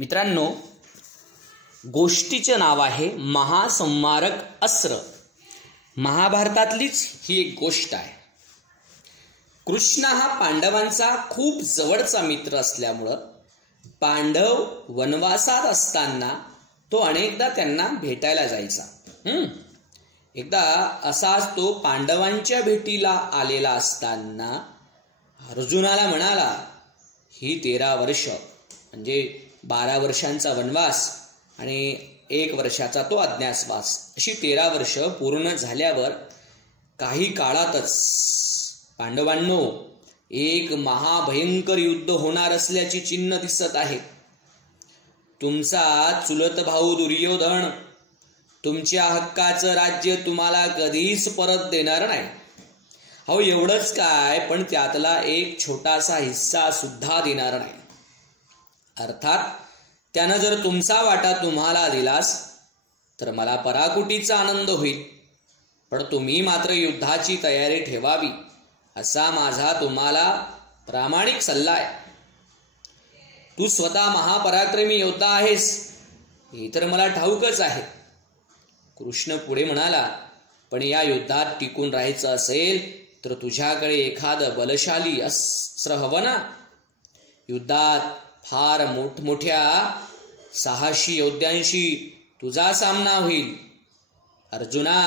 मित्रांनो, गोष्टीचे नाव आहे महासंहारक अस्त्र. महाभारतातलीच ही एक गोष्ट आहे. कृष्ण हा पांडवांचा खूप जवळचा मित्र असल्यामुळं पांडव वनवासात असताना तो अनेकदा त्यांना भेटायला जायचा. एकदा असाच तो पांडवांच्या भेटीला आलेला असताना अर्जुनाला म्हणाला, ही 13 वर्ष म्हणजे 12 वर्षांचा वनवास आणि 1 वर्षाचा तो अज्ञातवास, अशी 13 वर्ष पूर्ण झाल्यावर काही काळातच पांडवांनो एक महाभयंकर युद्ध होणार असल्याची चिन्ह दिसत आहे. तुमचा चुलत भाऊ दुर्योधन तुमच्या हक्काचं राज्य तुम्हाला कधीच परत देणार नाही. अहो एवढंच काय, पण त्यातला एक छोटासा हिस्सा सुद्धा देणार नाही. अर्थात त्यानं जर तुमचा वाटा तुम्हाला दिलास तर मला पराकुटीचा आनंद होईल, पण तुम्ही मात्र युद्धाची तयारी ठेवावी असा माझा तुम्हाला प्रामाणिक सल्ला आहे. तू स्वतः महापराक्रमी योद्धा आहेस हे तर मला ठाऊकच आहे. कृष्ण पुढे म्हणाला, पण या युद्धात टिकून राहायचं असेल तर तुझ्याकडे एखादं बलशाली अस्त्र हवं ना. युद्धात फार मोठमोठ्या साहसी योद्ध्यांशी तुझा सामना होईल. अर्जुना,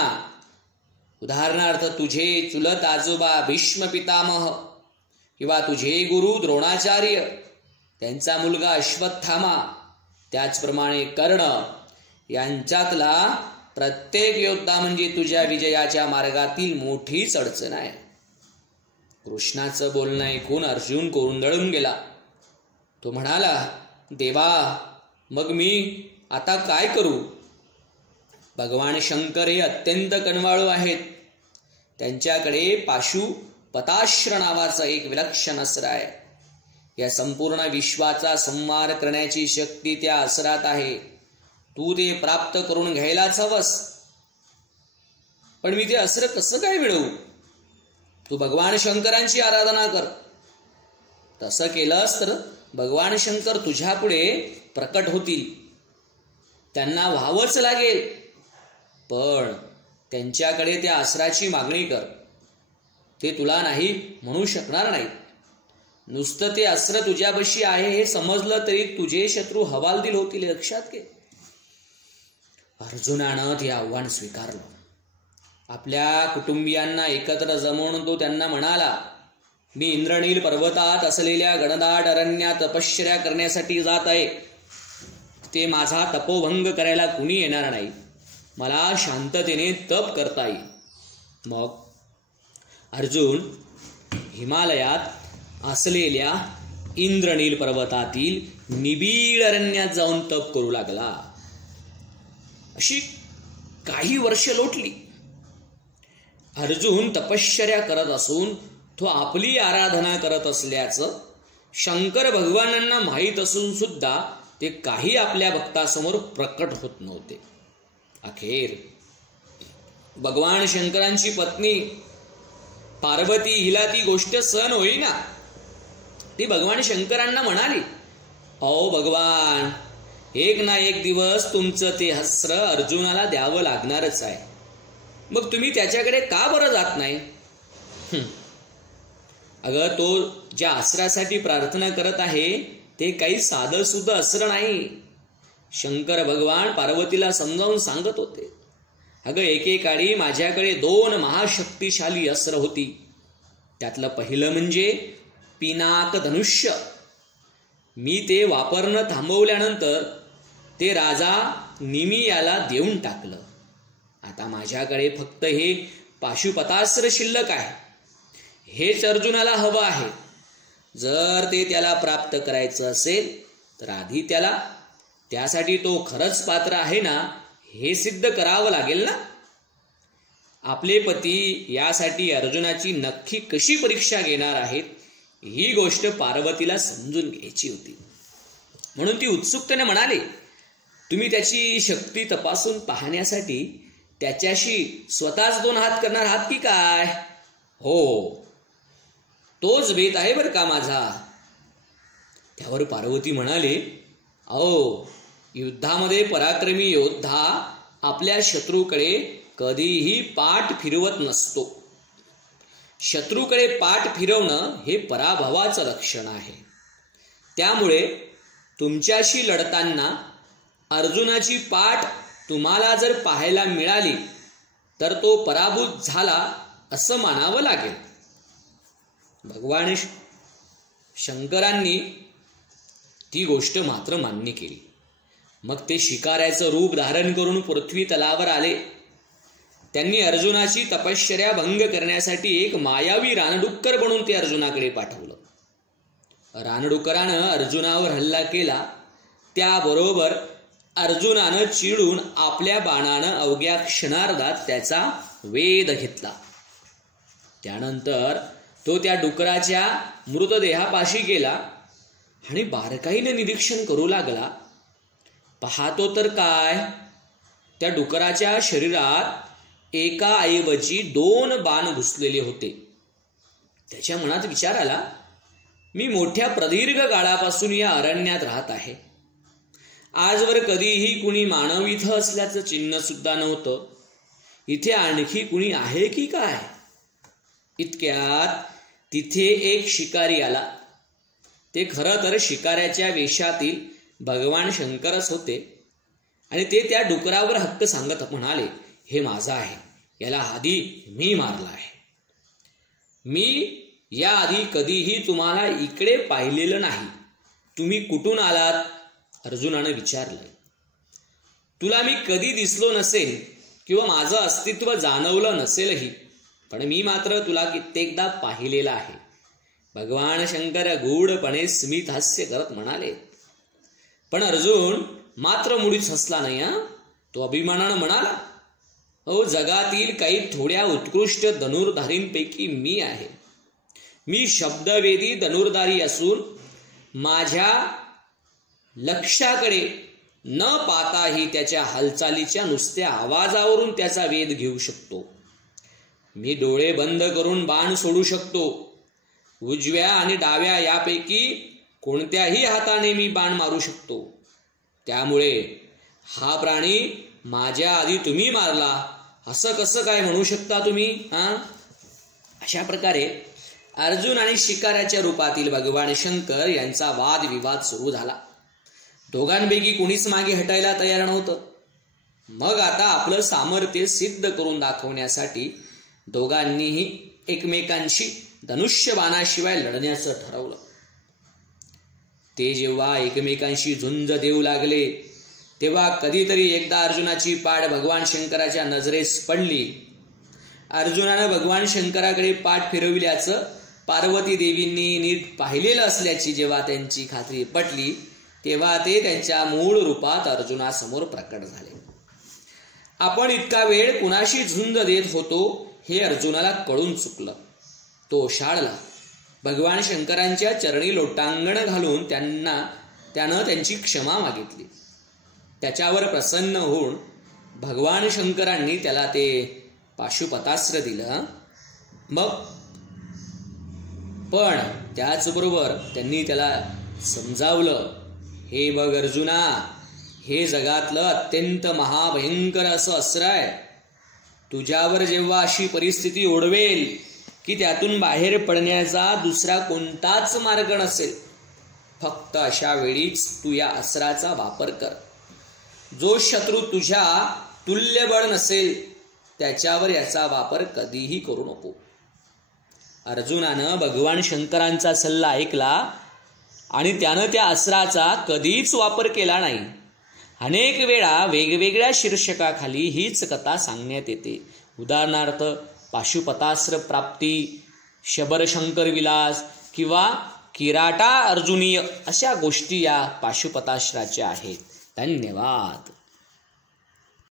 उदाहरणार्थ तुझे चुलत आजोबा भीष्म पितामह किंवा तुझे गुरु द्रोणाचार्य, त्यांचा मुलगा अश्वत्थामा, त्याचप्रमाणे कर्ण, यांच्यातला प्रत्येक योद्धा म्हणजे तुझ्या विजयाच्या मार्गातील मोठीच अडचण आहे. कृष्णाचं बोलणं ऐकून अर्जुन कोंदळून गेला. तो म्हणाला, देवा, मग मी आता काय करू? भगवान शंकर हे अत्यंत कनवाळू आहेत. त्यांच्याकडे पाशुपतास्त्र नावाचं एक विलक्षण अस्त्र आहे. या संपूर्ण विश्वाचा संहार करण्याची शक्ती त्या अस्त्रात आहे. तू ते प्राप्त करून घ्यायलाच हवंस. पण मी ते अस्त्र कसं काय मिळवू? तू भगवान शंकरांची आराधना कर. तसं केलंस तर भगवान शंकर तुझ्या पुढे प्रकट होतील. त्यांना व्हावंच लागेल, पण त्यांच्याकडे त्या अस्त्राची मागणी कर. ते तुला नाही म्हणू शकणार नाही. नुसतं ते अस्त्र तुझ्यापाशी आहे हे समजलं तरी तुझे शत्रू हवालदिल होतील, लक्षात घे. अर्जुनानं ते आव्हान स्वीकारलं. आपल्या कुटुंबियांना एकत्र जमवून तो त्यांना म्हणाला, मी इंद्रनील पर्वतात असलेल्या घनदाट अरण्यात तपश्चर्या करण्यासाठी जात आहे. ते माझा तपोभंग करायला कुणी येणार नाही. मला शांततेने तप करता येईल. मग अर्जुन हिमालयात असलेल्या इंद्रनील पर्वतातील निबिड अरण्यात जाऊन तप करू लागला. अशी काही वर्ष लोटली. अर्जुन तपश्चर्या करत असून तो आपली आराधना करत असल्याचं शंकर भगवानांना माहीत असून सुद्धा ते काही आपल्या भक्तासमोर प्रकट होत नव्हते. अखेर भगवान शंकरांची पत्नी पार्वती हिला ती गोष्ट सहन होईना. ती भगवान शंकरांना म्हणाली, अहो भगवान, एक ना एक दिवस तुमचं ते अस्त्र अर्जुनाला द्यावं लागणारच आहे. मग तुम्ही त्याच्याकडे का बरं जात नाही? अगं, तो ज्या अस्त्रासाठी प्रार्थना करत आहे ते काही साधं सुद्धा अस्त्र नाही. शंकर भगवान पार्वतीला समजावून सांगत होते, अगं, एकेकाळी माझ्याकडे 2 महाशक्तिशाली अस्त्र होती. त्यातलं पहिलं म्हणजे पिनाक धनुष्य. मी ते वापरणं थांबवल्यानंतर ते राजा निमी याला देऊन टाकलं. आता माझ्याकडे फक्त हे पाशुपतास्त्र शिल्लक आहे. हेच अर्जुनाला हवं आहे. जर ते त्याला प्राप्त करायचं असेल तर आधी त्यासाठी तो खरंच पात्र आहे ना हे सिद्ध करावं लागेल ना. आपले पती यासाठी अर्जुनाची नक्की कशी परीक्षा घेणार आहेत ही गोष्ट पार्वतीला समजून घ्यायची होती. म्हणून ती उत्सुकतेने म्हणाली, तुम्ही त्याची शक्ती तपासून पाहण्यासाठी त्याच्याशी स्वतःच 2 हात करणार आहात की काय? हो, तोच बेत आहे बरं का माझा. त्यावर पार्वती म्हणाले, अहो, युद्धामध्ये पराक्रमी योद्धा आपल्या शत्रूकडे कधीही पाठ फिरवत नसतो. शत्रूकडे पाठ फिरवणं हे पराभवाचं लक्षण आहे. त्यामुळे तुमच्याशी लढताना अर्जुनाची पाठ तुम्हाला जर पाहायला मिळाली तर तो पराभूत झाला असं मानावं लागेल. भगवान शंकरांनी ती गोष्ट मात्र मान्य केली. मग ते शिकाऱ्याचं रूप धारण करून पृथ्वी तलावर आले. त्यांनी अर्जुनाची तपश्चर्या भंग करण्यासाठी एक मायावी रानडुक्कर बनून ते अर्जुनाकडे पाठवलं. रानडुक्करानं अर्जुनावर हल्ला केला. त्याबरोबर अर्जुनानं चिडून आपल्या बाणानं अवघ्या क्षणार्धात त्याचा वेध घेतला. त्यानंतर तो त्या डुकराच्या मृतदेहापाशी गेला आणि बारकाईनं निरीक्षण करू लागला. पाहतो तर काय, त्या डुकराच्या शरीरात एकाऐवजी 2 बाण घुसलेले होते. त्याच्या मनात विचार आला, मी मोठ्या प्रदीर्घ काळापासून या अरण्यात राहत आहे. आजवर कधीही कुणी मानव इथं असल्याचं चिन्ह सुद्धा नव्हतं. इथे आणखी कुणी आहे की काय? इतक्यात तिथे एक शिकारी आला. ते खरं तर शिकाऱ्याच्या वेशातील भगवान शंकरच होते आणि ते त्या डुकरावर हक्क सांगत म्हणाले, हे माझा आहे, याला आधी मी मारला आहे. मी याआधी कधीही तुम्हाला इकडे पाहिलेलं नाही. तुम्ही कुठून आलात? अर्जुनानं विचारलं. तुला मी कधी दिसलो नसेल किंवा माझं अस्तित्व जाणवलं नसेलही, पण मी मात्र तुला कित्येकदा पाहिलेलं आहे. भगवान शंकर गूढपणे स्मित हास्य करत म्हणाले. पण अर्जुन मात्र मुळीच हसला नाही. तो अभिमानानं म्हणाला, अहो, जगातील काही थोड्या उत्कृष्ट धनुर्धारींपैकी मी आहे. मी शब्दवेदी धनुर्धारी असून माझ्या लक्षाकडे न पाहताही त्याच्या हालचालीच्या नुसत्या आवाजावरून त्याचा वेध घेऊ शकतो. मी डोळे बंद करून बाण सोडू शकतो. उजव्या आणि डाव्या यापैकी कोणत्याही हाताने मी बाण मारू शकतो. त्यामुळे हा प्राणी माझ्या आधी तुम्ही मारला असं कसं काय म्हणू शकता तुम्ही? अशा प्रकारे अर्जुन आणि शिकाऱ्याच्या रूपातील भगवान शंकर यांचा वादविवाद सुरू झाला. दोघांपैकी कुणीच मागे हटायला तयार नव्हतं. मग आता आपलं सामर्थ्य सिद्ध करून दाखवण्यासाठी दोघांनीही एकमेकांशी धनुष्यबाणाशिवाय लढण्याचं ठरवलं. ते जेव्हा एकमेकांशी झुंज देऊ लागले तेव्हा कधीतरी एकदा अर्जुनाची पाठ भगवान शंकराच्या नजरेस पडली. अर्जुनानं भगवान शंकराकडे पाठ फिरविल्याचं पार्वती देवींनी नीट पाहिलेलं असल्याची जेव्हा त्यांची खात्री पटली तेव्हा ते त्यांच्या मूळ रूपात अर्जुनासमोर प्रकट झाले. आपण इतका वेळ कुणाशी झुंज देत होतो हे अर्जुनाला कळून चुकलं. तो शाळला. भगवान शंकरांच्या चरणी लोटांगण घालून त्यानं त्यांची क्षमा मागितली. त्याच्यावर प्रसन्न होऊन भगवान शंकरांनी त्याला ते पाशुपतास्त्र दिलं. मग पण त्याचबरोबर त्यांनी त्याला समजावलं, हे बघ अर्जुना, हे जगातलं अत्यंत महाभयंकर असं अस्त्र आहे. तुझ्यावर जेव्हा अशी परिस्थिती ओढवेल की त्यातून बाहेर पडण्याचा दुसरा कोणताच मार्ग नसेल, फक्त अशा वेळीच तू या अस्त्राचा वापर कर. जो शत्रू तुझ्या तुल्यबळ नसेल त्याच्यावर याचा वापर कधीही करू नको. अर्जुनानं भगवान शंकरांचा सल्ला ऐकला आणि त्यानं त्या अस्त्राचा कधीच वापर केला नाही. अनेक वेळा वेगवेगळ्या शीर्षकाखाली हीच कथा सांगण्यात येते. उदाहरणार्थ पाशुपतास्त्र प्राप्ती, शबरशंकर विलास किंवा किराटा अर्जुनीय अशा गोष्टी या पाशुपतास्त्राच्या आहेत. धन्यवाद.